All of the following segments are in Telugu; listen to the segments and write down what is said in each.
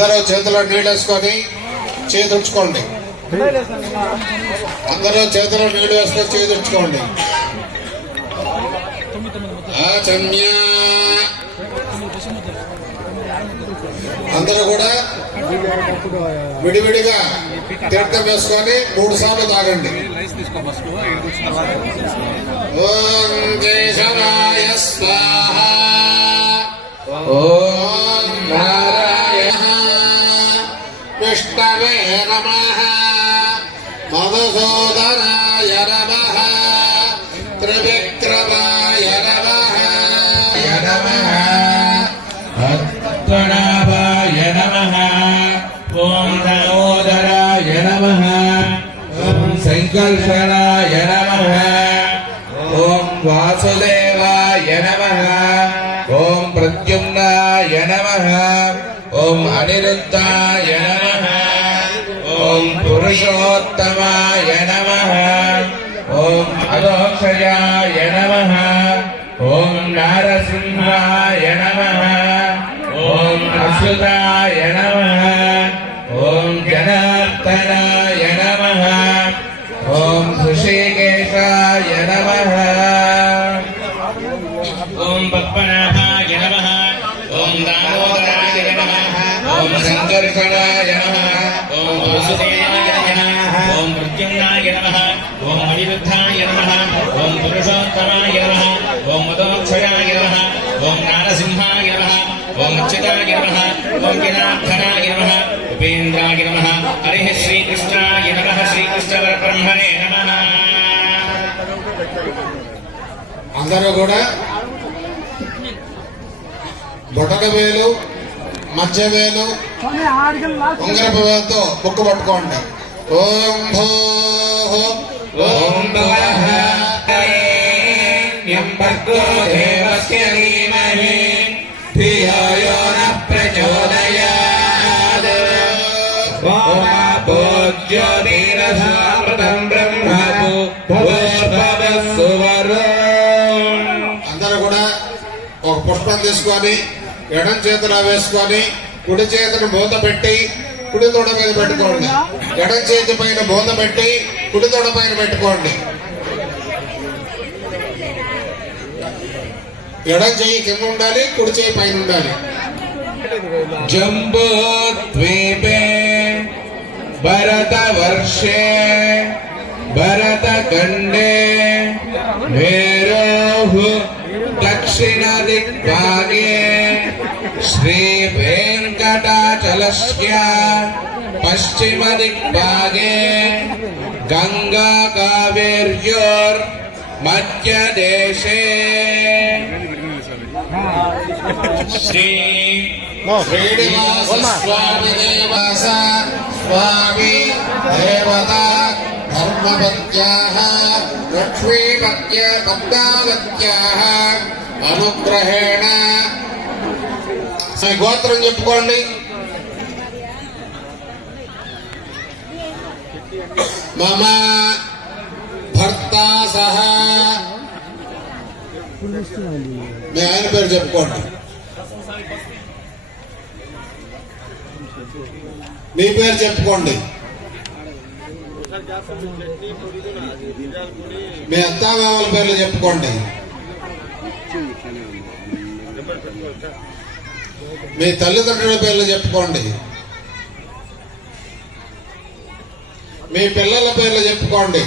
అందరూ చేతిలో నీళ్ళు వేసుకొని చేతుడుచుకోండి. అందరూ చేతిలో నీళ్ళు వేసుకొని చేతుడుచుకోండి ఆచమ్య అందరూ కూడా విడివిడిగా తీర్థం వేసుకొని మూడు సార్లు తాగండి. ఓం కేశవాయ స్వాహ. విష్ణవే నమ మధుసూదనాయ నమ త్రివిక్రమాయ నమ నమ పద్మనాభాయ నమః ఓం దామోదరాయ నమః ఓం సంకర్షణాయ నమః ఓం వాసుదేవాయ నమః ఓం ప్రద్యుమ్నాయ నమః ఓం అనిరుద్ధాయ నమః నమః. ఓం అదోక్షయాయ నమః. ఓం నారసింహాయ నమః. ఓం అచ్యుతాయ నమః. ఓం జనార్దనాయ నమః. ఓం హృషికేశాయ నమః. ఓం పద్మనాభాయ నమః. ఓం దామోదరాయ నమః. ఓం సంకర్షణాయ నమః. ఓం వాసుదేవాయ నమః ఓం ప్రద్యుమ్నాయ నమః ఓం అనిరుద్ధాయ నమః ఓం పురుషోత్తమాయ నమః ఓం మదోక్షయాయ నమః ఓం నారసింహాయ నమః ఓం అచ్యుతాయ నమః ఓం జనార్దనాయ నమః ఉపేంద్రాయ నమః హరి శ్రీకృష్ణాయ నమః శ్రీకృష్ణ పరబ్రహ్మణే నమః. అందరూ కూడా బొటక వేలు మధ్య వేలు ఉంగరపు వేలుతో బుక్కు పట్టుకోండి. ఓం భూ ఓం భర్గో దేవస్య ధీమహి ధియో న ప్రచోదయాత్ అందరూ కూడా ఒక పుష్పం తీసుకొని ఎడం చేతిలో వేసుకొని కుడి చేతిని మూత పెట్టి కుడి తొడ మీద పెట్టుకోండి ఎడం చేతి పైన మూత పెట్టి కుడి తొడ పైన పెట్టుకోండి ఎడం చేయి కింద ఉండాలి కుడి చేయి పైన ఉండాలి జంబూద్వీపే భరతవర్షే భరతఖండే మేరోః దక్షిణదిగ్భాగే वेङ्कटाचलस्य पश्चिमदिग्भागे गङ्गाकावेर्योर्मध्यदेशे श्री श्रीनिवासस्वामिदेवास स्वामी देवता धर्मपत्याः लक्ष्मीपत्य पद्मावत्याः अनुग्रहेण మీ గోత్రం చెప్పుకోండి. మమ భర్త సహా. మీ ఆయన పేరు చెప్పుకోండి. మీ పేరు చెప్పుకోండి. మీ అత్తామామల పేర్లు చెప్పుకోండి. మీ తల్లిదండ్రుల పేర్లు చెప్పుకోండి. మీ పిల్లల పేర్లు చెప్పుకోండి.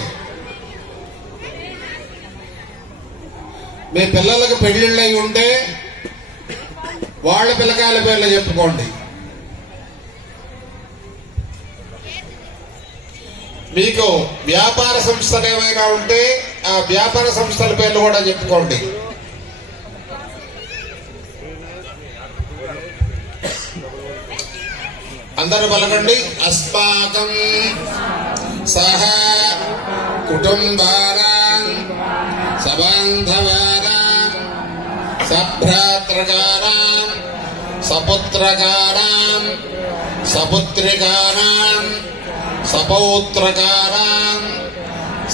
మీ పిల్లలకు పెళ్ళిళ్ళై ఉంటే వాళ్ళ పిల్లకాయల పేర్లు చెప్పుకోండి. మీకు వ్యాపార సంస్థలు ఏమైనా ఉంటే ఆ వ్యాపార సంస్థల పేర్లు కూడా చెప్పుకోండి. అందరూ పలకండి అస్మాకం సహ కుటుంబానాం సబాంధవానాం సభ్రాతృకానాం సపుత్రకానాం సపుత్రికానాం సపౌత్రకానాం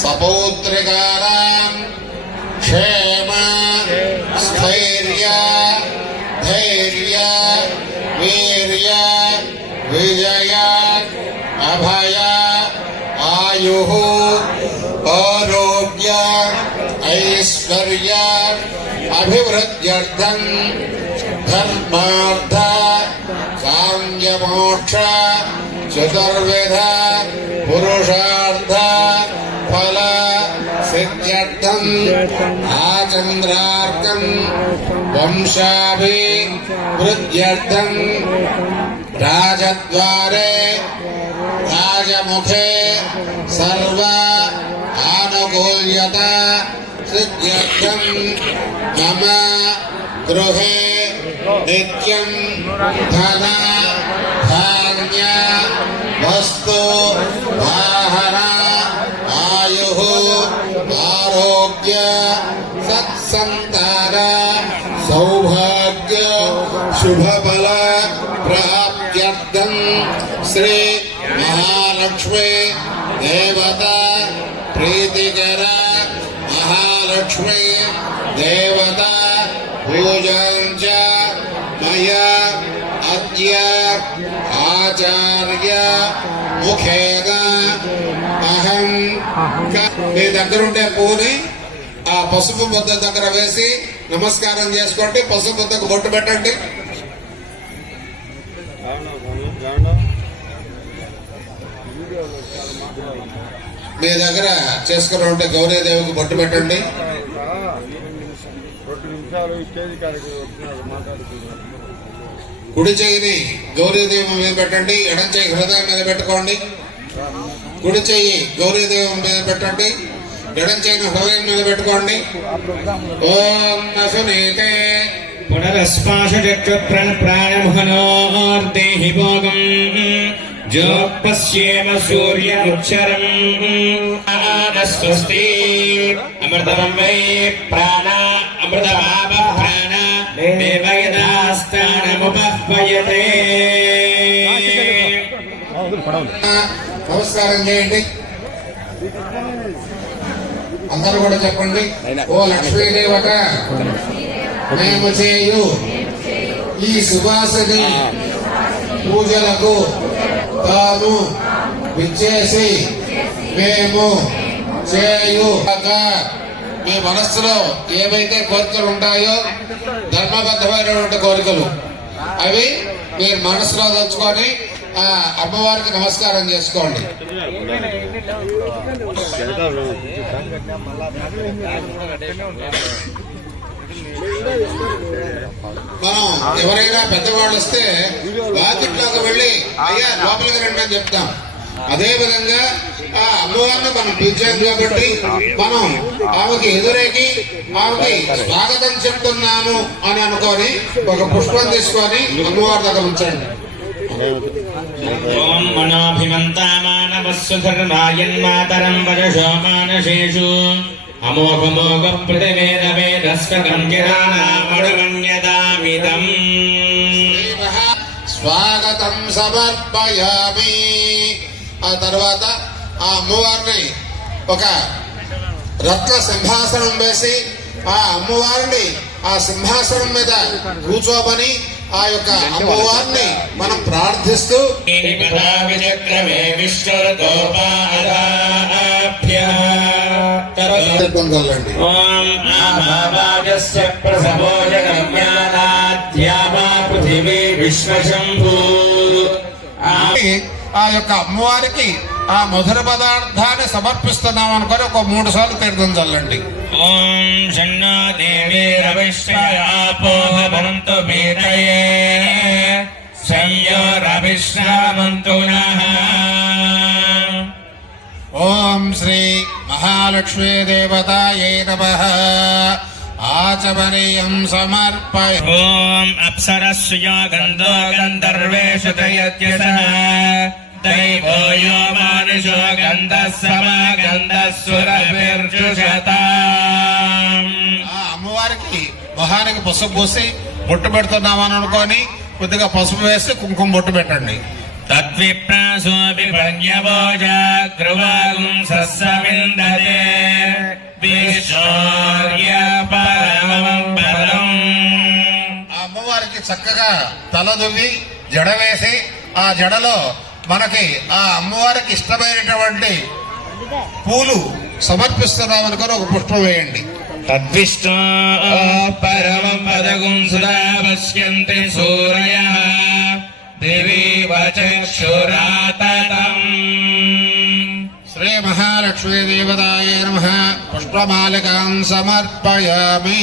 సపౌత్రికానాం క్షేమ స్థైర్య आयु आरोग्य, ऐश्वर्य, अभिवृद्ध्यर्थं धर्मार्थ सांग्य मोक्ष चतुर्विध, पुरुषार्थ, फल सिद्ध्यर्थम् आचन्द्रार्थम् वंशाभिवृद्ध्यर्थम् राजद्वारे, राजमुखे सर्व आनुकूल्यत सिद्ध्यर्थं मम गृहे धान्य वस्तु वाहन आयुः आरोग्य सत्सन्तार सौभाग्य शुभबल प्राप्त्यर्थं श्री महालक्ष्मी దేవత ప్రీతికర మహాలక్ష్మి దేవత పూజాంచ మయా అద్య ఆచార్య ముఖేన అహం మీ దగ్గర ఉండే పూని ఆ పసుపు బుద్ధ దగ్గర వేసి నమస్కారం చేసుకోండి పసుపు బుద్ధకు బొట్టు పెట్టండి. మీ దగ్గర చేసుకుని ఉంటే గౌరీదేవికి బొట్టు పెట్టండి. కుడి చెయ్యిని గౌరీదేవి మీద పెట్టండి ఎడం చెయ్యి హృదయం మీద పెట్టుకోండి. కుడి చెయ్యి గౌరీదేవి మీద పెట్టండి ఎడం చెయ్యిని హృదయం మీద పెట్టుకోండి. ఓం నసునీతే పునరస్పాశచక్రప్రణ ప్రాణముహనోర్దేహి భోగం. జోపశ్యేమ సూర్యముచ్చరం స్వస్తి అమృతమం వై ప్రాణ అమృతమాప ప్రాణ దేవయదాస్థానముపహ్వయతే నమస్కారం చేయండి. అందరూ కూడా చెప్పండి. ఓ లక్ష్మీదేవత మేము చేయు ఈ సువాసని పూజలకు తాను విచ్చేసి మేము చేయు. మీ మనస్సులో ఏవైతే కోరికలు ఉంటాయో ధర్మబద్ధమైనటువంటి కోరికలు అవి మీరు మనసులో తెచ్చుకొని అమ్మవారికి నమస్కారం చేసుకోండి. మనం ఎవరైనా పెద్దవాళ్ళు వస్తే వాకిట్లోకి వెళ్ళి అయ్యా లోపలికి రండి అని చెప్తాం. అదే విధంగా ఆ అమ్మవారిని మనం పిలిచాం కాబట్టి మనం ఆమెకి ఎదురేకి ఆమెకి స్వాగతం చెప్తున్నాము అని అనుకొని ఒక పుష్పం తీసుకొని అమ్మవారి దగ్గర ఉంచండి. ఓం మనోభిమంతామానవస్సు ధర్మాయన్మాతరం వజశో మానసేషు అమోఘమోఘ ప్రతివేద వేదస్వకం గిరానామణుమన్యదామిదం స్వాగతం సమర్పయామి. ఆ తర్వాత ఆ అమ్మవారిని ఒక రత్న సింహాసనం వేసి ఆ అమ్మవారిని ఆ సింహాసనం మీద కూర్చోమని ఆ యొక్క అమ్మవారిని మనం ప్రార్థిస్తూ విచక్రమే పొందాలండి. ఓం ఆమావాజస్య ప్రసవో జగమ్యాదాధ్యామా పృథివీ విశ్వశంభూ ఆ యొక్క అమ్మవారికి ఆ మధుర పదార్థాన్ని సమర్పిస్తున్నాం అనుకొని ఒక మూడు సార్లు తీర్థం చల్లండి. షణ్ణో దేవీ పీతయే ఓం శ్రీ మహాలక్ష్మీ దేవతాయే నమ. ఆచమనీయం సమర్పయ ఓం ఆ అమ్మవారికి మొహానికి పసుపు పూసి బొట్టు పెడుతున్నామని అనుకొని కొద్దిగా పసుపు వేసి కుంకుమ బొట్టు పెట్టండి. సస్సమిందతే విశౌర్య పరమం పరం ఆ అమ్మవారికి చక్కగా తల దువ్వి జడ వేసి ఆ జడలో మనకి ఆ అమ్మవారికి ఇష్టమైనటువంటి పూలు సమర్పిస్తున్నాం అనుకొని ఒక పుష్పం వేయండి. తద్విష్ణో పరమం పదగుం సుధా పశ్యంతి సూరయः। దేవీవ చక్షురాతతం శ్రీ మహాలక్ష్మీ దేవతాయ నమ పుష్పమాలికాం సమర్పయామి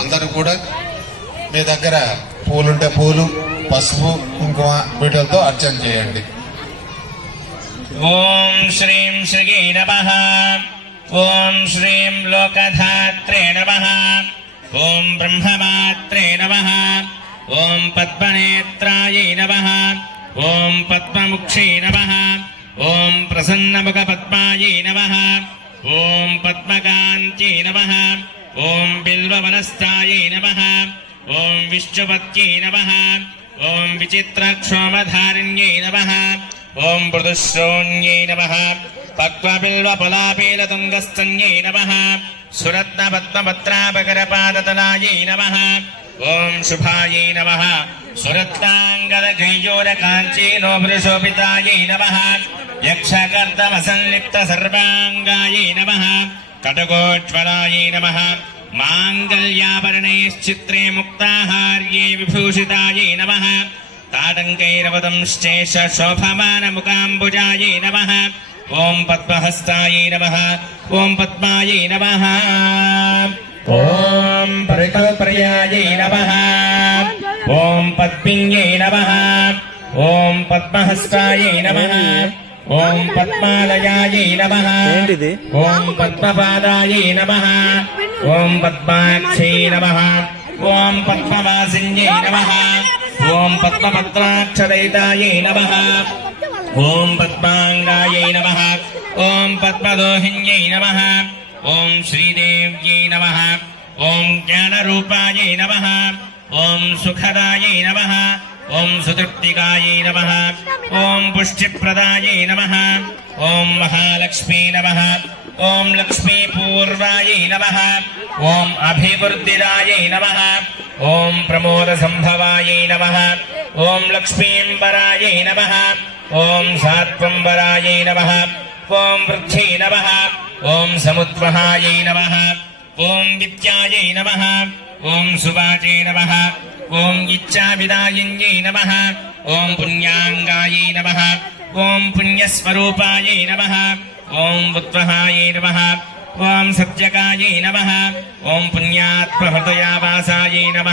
అందరూ కూడా మీ దగ్గర పూలుంటే పూలు పసుపు కుంకుమ వీటితో అర్చన చేయండి. ఓం శ్రీం శ్రీ నమః। ఓం శ్రీం లోకధాత్రే నమః। ఓం బ్రహ్మమాత్రే నమః। ఓం పద్మనేత్రాయై నమ. ఓం పద్మముక్షే నమ. ఓం ప్రసన్నముఖ పద్మాయై నమ. ఓం పద్మకాంత్యై నమ. ఓం బిల్వవనస్థాయై నమ. ఓం విష్ణుపత్యై నమ. ఓం విచిత్రక్షోమధారిణ్యై నమ. ఓం మృదుశ్రోణ్యై నమ. పక్వబిల్వపలాపీలతుంగస్తన్యై నమః. సురత్నపద్మపత్రాపకరపాదతలాయై నమ. ఓం శుభాయై నమ. నమః నమ. యక్షకర్తమసన్లిప్త సర్వాంగాయై నమ. కటకోజ్వలాయై నమ. మాంగళ్యాభరణైశ్చిత్రే ముక్తాహార్యే విభూషితాయై నమ. తాటంకైరవదంశ్చేష శోభమానముకాంబుజాయై నమ. ఓం పద్మహస్తాయై నమ. ఓం పద్మాయై నమ. ఓం పరికల్ప్రయాయై నమః ఓం పద్మిన్యై నమః ఓం పద్మహస్తాయై నమః ఓం పద్మాలయాయై నమః ఏంటిది? ఓం పద్మపాదాయై నమః ఓం పద్మాక్షై నమః ఓం పద్మవాసిన్యై నమః ఓం పద్మపత్రాక్షదయితాయై నమః ఓం పద్మాంగాయై నమః ఓం పద్మదోహిన్యై నమః ఓం శ్రీదేవ్యై నమః ఓం జ్ఞానరూపాయై నమః ఓం సుఖదాయై నమః ఓం సుతృప్తికాయై నమః ఓం పుష్టిప్రదాయై నమః ఓం మహాలక్ష్మీ నమః ఓం లక్ష్మీపూర్వాయై నమః ఓం అభివృద్ధిదాయై నమః ఓం ప్రమోద సంభవాయై నమః ఓం లక్ష్మీంబరాయై నమః ఓం సాత్వంబరాయై నమః ఓం వృద్ధి నమః ఓం సముద్వహాయై నమ ఓం విద్యాయై నమ ఓం సువాచై నమ ఓం ఇచ్చావిదాయిన్యై నమ ఓం పుణ్యాంగాయై నమ ఓం పుణ్యస్వరూపాయై నమ ఓం ఉద్వహాయై నమ ఓం సత్యకాయై నమ ఓం పుణ్యాత్మహృదయావాసాయై నమ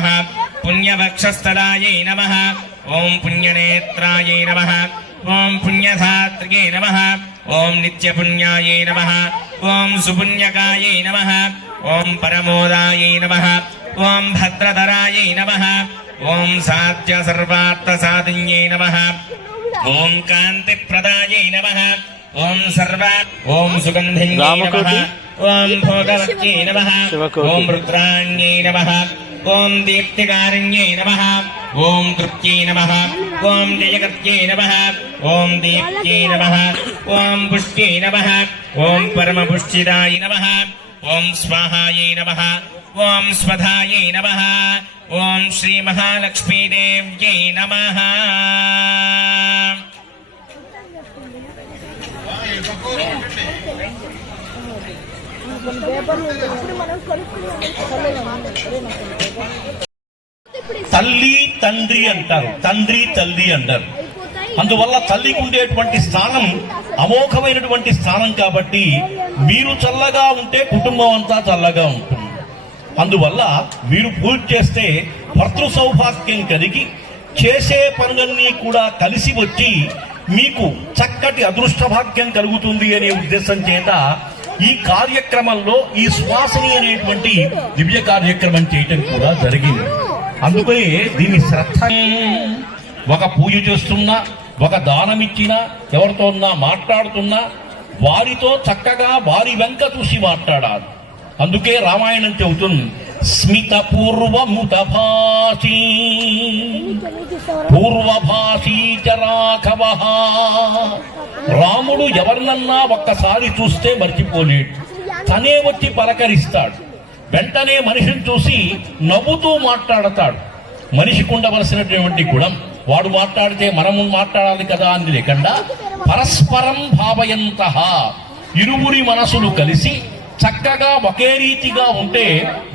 పుణ్యవక్షస్థలాయై నమ ఓం పుణ్యనేత్రాయై నమ ఓం పుణ్యధాత్రియై నమ ఓం నిత్యపుణ్యాయై నమ ఓం సుపుణ్యకాయై నమః. ఓం పరమోదాయై నమః. ఓం భద్రధరాయై నమః. ఓం సాధ్య సర్వార్థసాధిన్యై నమః. ఓం కాంతిప్రదాయై నమః. ఓం సర్వ ఓం సుగంధిన్యై నమః. ఓం భోగవత్యై నమః. ఓం రుద్రాణ్యై నమః. ఓం దీప్తికారిణ్యై నమః. ఓం తృప్త్యై నమః. ఓం జయకర్త్యై నమః. ఓం దీప్త్యై నమ. ఓం పుష్ట్యై నమ. ఓం పరమపుష్టిదాయ నమ. ఓం స్వాహాయై నమ. ఓం స్వధాయై నమ. ఓం శ్రీ మహాలక్ష్మీదేవ్యై నమ. తల్లి తండ్రి అంటారు. తండ్రి తల్లి అంటారు. అందువల్ల తల్లికి ఉండేటువంటి స్థానం అమోఘమైనటువంటి స్థానం కాబట్టి మీరు చల్లగా ఉంటే కుటుంబం అంతా చల్లగా ఉంటుంది. అందువల్ల మీరు పూజ చేస్తే భర్తృ సౌభాగ్యం కలిగి చేసే పనులన్నీ కూడా కలిసి వచ్చి మీకు చక్కటి అదృష్టభాగ్యం కలుగుతుంది అనే ఉద్దేశం చేత ఈ కార్యక్రమంలో ఈ శ్వాసని అనేటువంటి దివ్య కార్యక్రమం చేయటం కూడా జరిగింది. అందుకని దీన్ని శ్రద్ధ ఒక పూజ చేస్తున్నా ఒక దానమిచ్చినా ఎవరితో ఎవరితోన్నా మాట్లాడుతున్నా వారితో చక్కగా వారి వెంక చూసి మాట్లాడాలి. అందుకే రామాయణం చెబుతుంది స్మిత పూర్వముత భాషీ పూర్వభాషీ రాఘవ. రాముడు ఎవరినన్నా ఒక్కసారి చూస్తే మర్చిపోలేడు. తనే వచ్చి పలకరిస్తాడు. వెంటనే మనిషిని చూసి నవ్వుతూ మాట్లాడతాడు. మనిషికి ఉండవలసినటువంటి గుణం వాడు మాట్లాడితే మనము మాట్లాడాలి కదా అని లేకుండా పరస్పరం భావయంత ఇరువురి మనసులు కలిసి చక్కగా ఒకే రీతిగా ఉంటే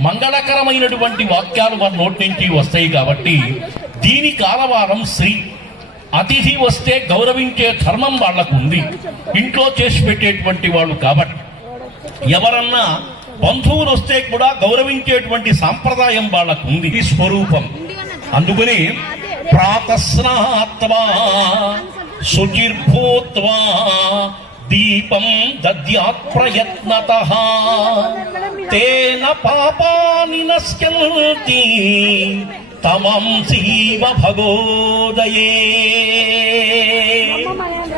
మంగళకరమైనటువంటి వాక్యాలు మన నోటి నుంచి వస్తాయి కాబట్టి దీని కాలవారం శ్రీ అతిథి వస్తే గౌరవించే ధర్మం వాళ్ళకు ఉంది. ఇంట్లో చేసి పెట్టేటువంటి వాళ్ళు కాబట్టి ఎవరన్నా బంధువులు వస్తే కూడా గౌరవించేటువంటి సాంప్రదాయం వాళ్ళకు ఉంది. ఇది స్వరూపం. అందుకని ప్రాతస్నాత్వా శుచిర్భూత్వా దీపం దద్యాత్ ప్రయత్నత తేన పాపాని నశ్యంతి తమం శివ భగోదయే.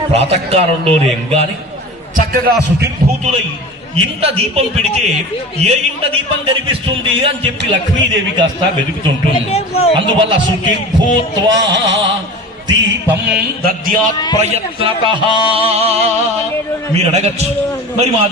ప్రాతకాలంలో గాని చక్కగా శుచిర్భూతులై ఇంత దీపం పెడితే ఏ ఇంట దీపం కనిపిస్తుంది అని చెప్పి లక్ష్మీదేవి కాస్త వెతుకుతుంటుంది. అందువల్ల శుచిర్భూత్వా దీపం దద్యాత్ ప్రయత్నత మీరు అడగచ్చు. మరి మా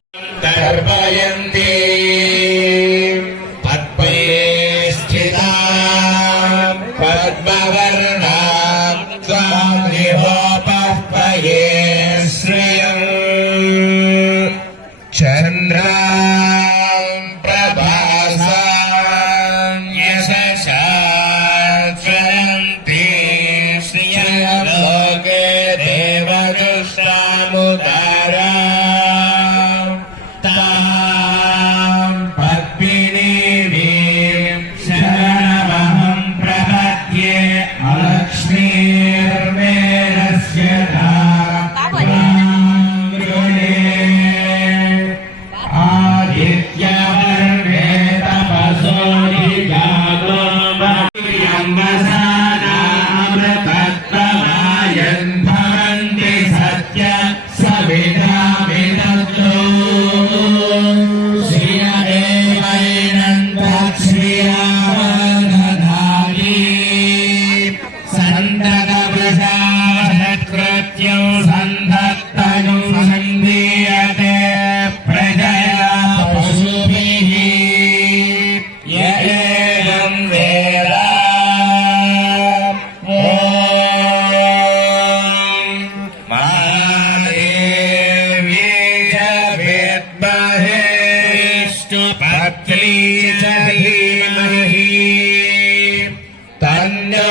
തന്നോ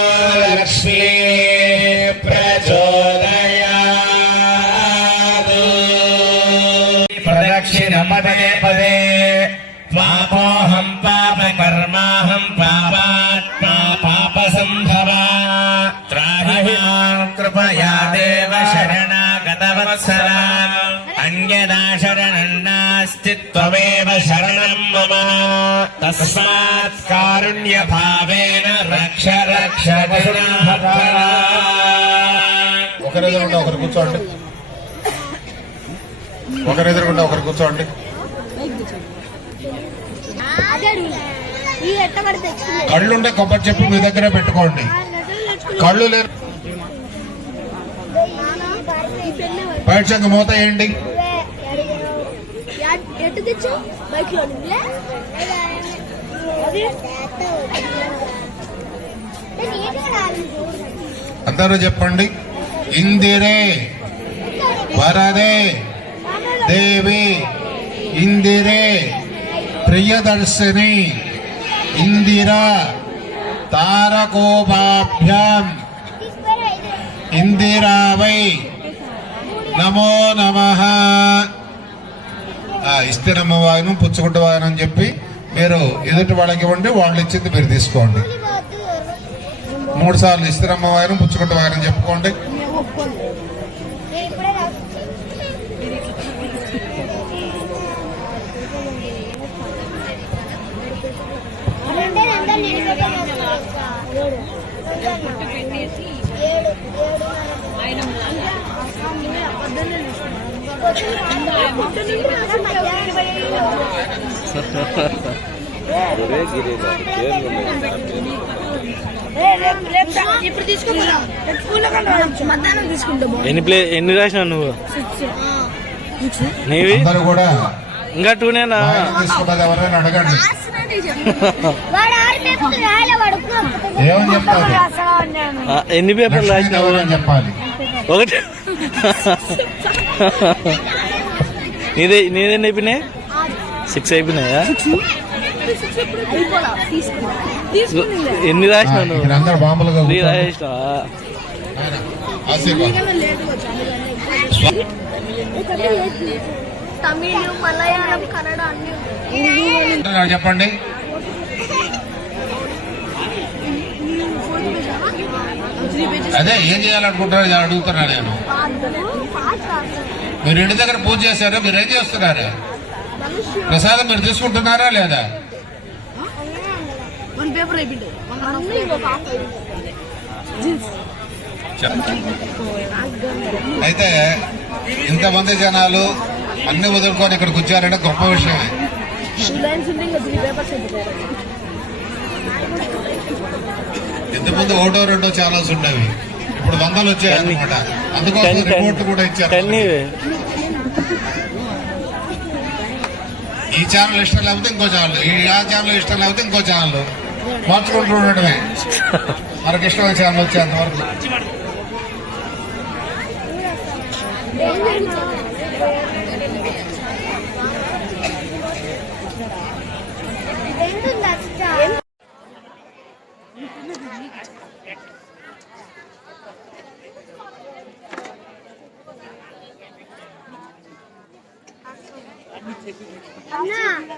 त्वमेव शरणं मम तस्मात् कारुण्यभावेन रक्ष रक्ष गुणाभरा ఒకరి ఎదురుంటే ఒకరు కూర్చోండి ఒకరి ఎదురుకుంటే ఒకరు కూర్చోండి అదే అడుగుతా. ఈ ఎట్ట పడి తెచ్చుకున్నాడు. కళ్ళుంటే కొబ్బరి చెప్పు మీ దగ్గరే పెట్టుకోండి ఆ నటులు తెచ్చుకున్నాడు. కళ్ళు లేరు ఈ పెన్ను ఎవరు? బయట చెంగ మూత వేయండి నువ్వే అడిగావు. యా- ఎట్టు బైక్లో అందరూ చెప్పండి. ఇందిరే వరదే దేవి ఇందిరే ప్రియదర్శిని ఇందిరా తారకోపాభ్యాం ఇందిరావై నమో నమ. ఇస్తేనమ్మ వాయనం పుచ్చుకుంట వాయనం అని చెప్పి మీరు ఎదుటి వాళ్ళకి ఇవ్వండి వాళ్ళు ఇచ్చింది మీరు తీసుకోండి మూడు సార్లు ఇస్తేనమ్మ వాయనం పుచ్చుకుంట వాయనం చెప్పుకోండి నేను ఎన్ని ప్లే ఎన్ని రాసినావు నువ్వు? నీవి? కూడా ఇంకా టూనేనా? అడగండి. చెప్తారు ఆ, ఎన్ని పేపర్లు రాసినావు? ఒకటి. నీదే నీదే నేర్పినాయి సిక్స్ అయిపోయినాయా? ఎన్ని రాసినావు నువ్వు? త్రీ. నాకు చెప్పండి అదే ఏం చేయాలనుకుంటున్నారు ఇది అడుగుతున్నా నేను. మీరు ఇంటి దగ్గర పూజ చేశారు మీరు ఏం చేస్తున్నారు? ప్రసాదం మీరు తీసుకుంటున్నారా లేదా? అయితే ఇంతమంది జనాలు అన్ని వదులుకొని ఇక్కడికి వచ్చారంటే గొప్ప విషయమే. ఇంతకుముందు ఒకటో రెండో ఛానల్స్ ఉండేవి. ఇప్పుడు వందలు వచ్చాయి అనమాట అందుకోసం టెన్ టెన్. రిపోర్ట్ కూడా ఇచ్చారు. ఈ ఛానల్ ఇష్టం లేకపోతే ఇంకో ఛానల్. ఈ ఆ ఛానల్ ఇష్టం లేకపోతే ఇంకో ఛానల్. మార్చుకుంటూ ఉండడమే. మనకి ఇష్టమైన ఛానల్ వచ్చేంత